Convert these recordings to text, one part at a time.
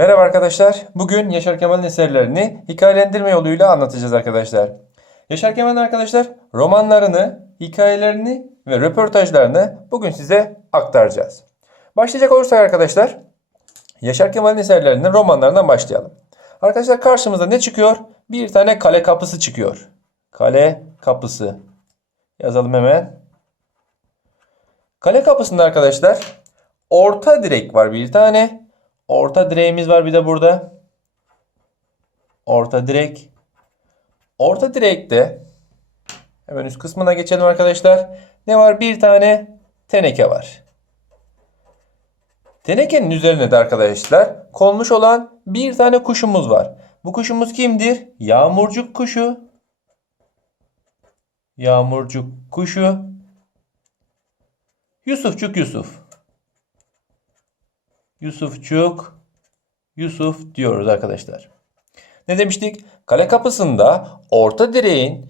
Merhaba arkadaşlar. Bugün Yaşar Kemal'in eserlerini hikayelendirme yoluyla anlatacağız arkadaşlar. Yaşar Kemal'in arkadaşlar romanlarını, hikayelerini ve röportajlarını bugün size aktaracağız. Başlayacak olursak arkadaşlar Yaşar Kemal'in eserlerinden romanlarından başlayalım. Arkadaşlar karşımıza ne çıkıyor? Bir tane kale kapısı çıkıyor. Kale kapısı. Yazalım hemen. Kale kapısında arkadaşlar orta direk var bir tane. Orta direğimiz var bir de burada. Orta direk. Orta direkte hemen üst kısmına geçelim arkadaşlar. Ne var? Bir tane teneke var. Tenekenin üzerine de arkadaşlar konmuş olan bir tane kuşumuz var. Bu kuşumuz kimdir? Yağmurcuk kuşu. Yağmurcuk kuşu. Yusufçuk Yusuf. Yusufçuk Yusuf diyoruz arkadaşlar. Ne demiştik? Kale kapısında orta direğin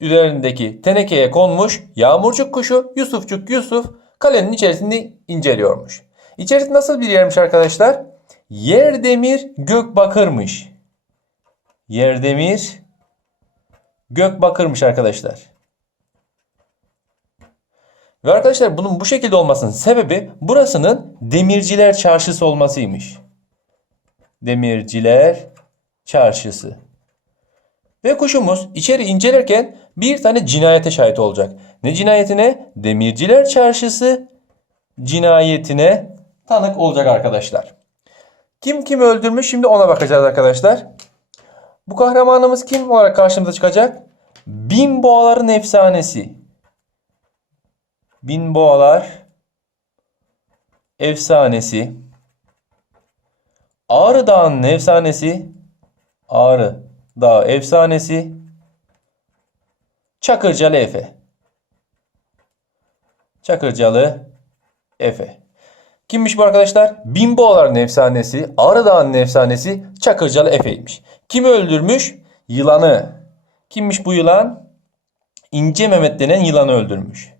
üzerindeki tenekeye konmuş yağmurcuk kuşu Yusufçuk Yusuf kalenin içerisinde inceliyormuş. İçerisi nasıl bir yermiş arkadaşlar? Yer demir gök bakırmış. Yer demir gök bakırmış arkadaşlar. Ve arkadaşlar bunun bu şekilde olmasının sebebi burasının demirciler çarşısı olmasıymış. Demirciler çarşısı. Ve kuşumuz içeri incelerken bir tane cinayete şahit olacak. Ne cinayetine? Demirciler çarşısı cinayetine tanık olacak arkadaşlar. Kim kimi öldürmüş şimdi ona bakacağız arkadaşlar. Bu kahramanımız kim olarak karşımıza çıkacak? Bin boğaların efsanesi. Bin boğalar efsanesi. Ağrı Dağı'nın efsanesi. Ağrı Dağı efsanesi. Çakırcalı Efe. Çakırcalı Efe. Kimmiş bu arkadaşlar? Binboğaların efsanesi, Ağrı Dağı'nın efsanesi Çakırcalı Efe'ymiş. Kimi öldürmüş? Yılanı. Kimmiş bu yılan? İnce Mehmet denen yılanı öldürmüş.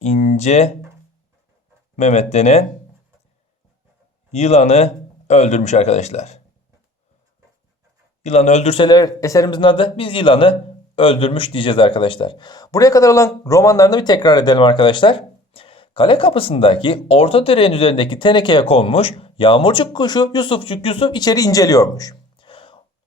İnce Mehmet denen yılanı öldürmüş arkadaşlar. Yılanı öldürseler eserimizin adı biz yılanı öldürmüş diyeceğiz arkadaşlar. Buraya kadar olan romanlarını bir tekrar edelim arkadaşlar. Kale kapısındaki orta direğin üzerindeki tenekeye konmuş yağmurcuk kuşu Yusufçuk Yusuf içeri inceliyormuş.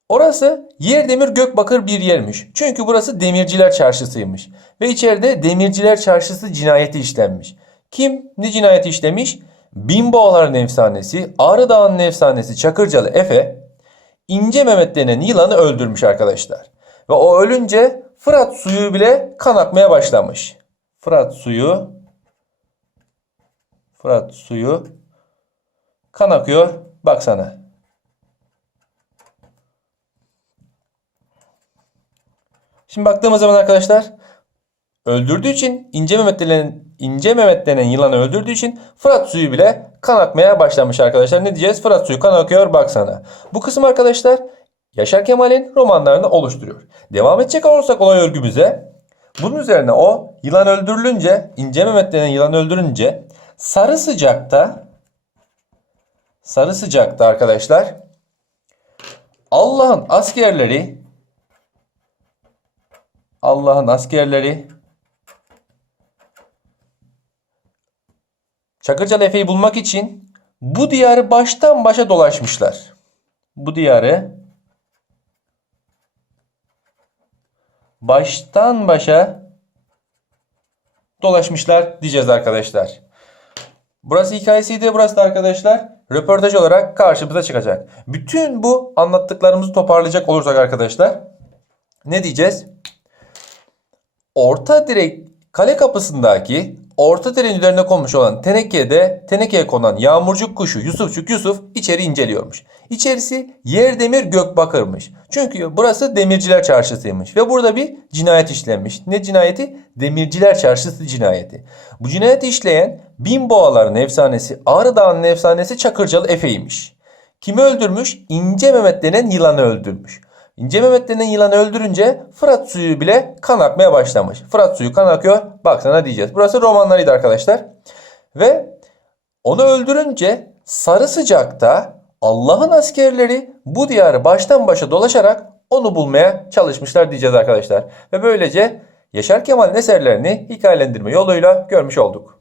Orası yer demir gök bakır bir yermiş. Çünkü burası demirciler çarşısıymış. Ve içeride demirciler çarşısı cinayeti işlenmiş. Kim ne cinayeti işlemiş? Binboğaların efsanesi, Ağrı Dağı'nın efsanesi Çakırcalı Efe, İnce Mehmet denen yılanı öldürmüş arkadaşlar. Ve o ölünce Fırat suyu bile kan akmaya başlamış. Fırat suyu Fırat suyu kan akıyor. Baksana. Şimdi baktığımız zaman arkadaşlar öldürdüğü için ince Mehmet denen, ince Mehmet denen yılanı öldürdüğü için Fırat suyu bile kan akmaya başlamış arkadaşlar. Ne diyeceğiz? Fırat suyu kan akıyor baksana. Bu kısım arkadaşlar Yaşar Kemal'in romanlarını oluşturuyor. Devam edecek olursak olay örgümüze bunun üzerine o yılan öldürülünce ince Mehmet denen yılan öldürünce sarı sıcakta sarı sıcakta arkadaşlar Allah'ın askerleri Allah'ın askerleri Çakırcalı Efe'yi bulmak için bu diyarı baştan başa dolaşmışlar. Bu diyarı baştan başa dolaşmışlar diyeceğiz arkadaşlar. Burası hikayesiydi. Burası da arkadaşlar röportaj olarak karşımıza çıkacak. Bütün bu anlattıklarımızı toparlayacak olursak arkadaşlar ne diyeceğiz? Orta direk kale kapısındaki orta direğin üzerine konmuş olan tenekede tenekeye konan yağmurcuk kuşu Yusufçuk Yusuf içeri inceliyormuş. İçerisi yer demir gök bakırmış. Çünkü burası demirciler çarşısıymış ve burada bir cinayet işlenmiş. Ne cinayeti? Demirciler çarşısı cinayeti. Bu cinayeti işleyen bin boğaların efsanesi Ağrı Dağı'nın efsanesi Çakırcalı Efe'ymiş. Kimi öldürmüş? İnce Mehmet denen yılanı öldürmüş. İnce Mehmet denen yılanı öldürünce Fırat suyu bile kan akmaya başlamış. Fırat suyu kan akıyor. Baksana diyeceğiz. Burası romanlarıydı arkadaşlar. Ve onu öldürünce sarı sıcakta Allah'ın askerleri bu diyarı baştan başa dolaşarak onu bulmaya çalışmışlar diyeceğiz arkadaşlar. Ve böylece Yaşar Kemal'in eserlerini hikayelendirme yoluyla görmüş olduk.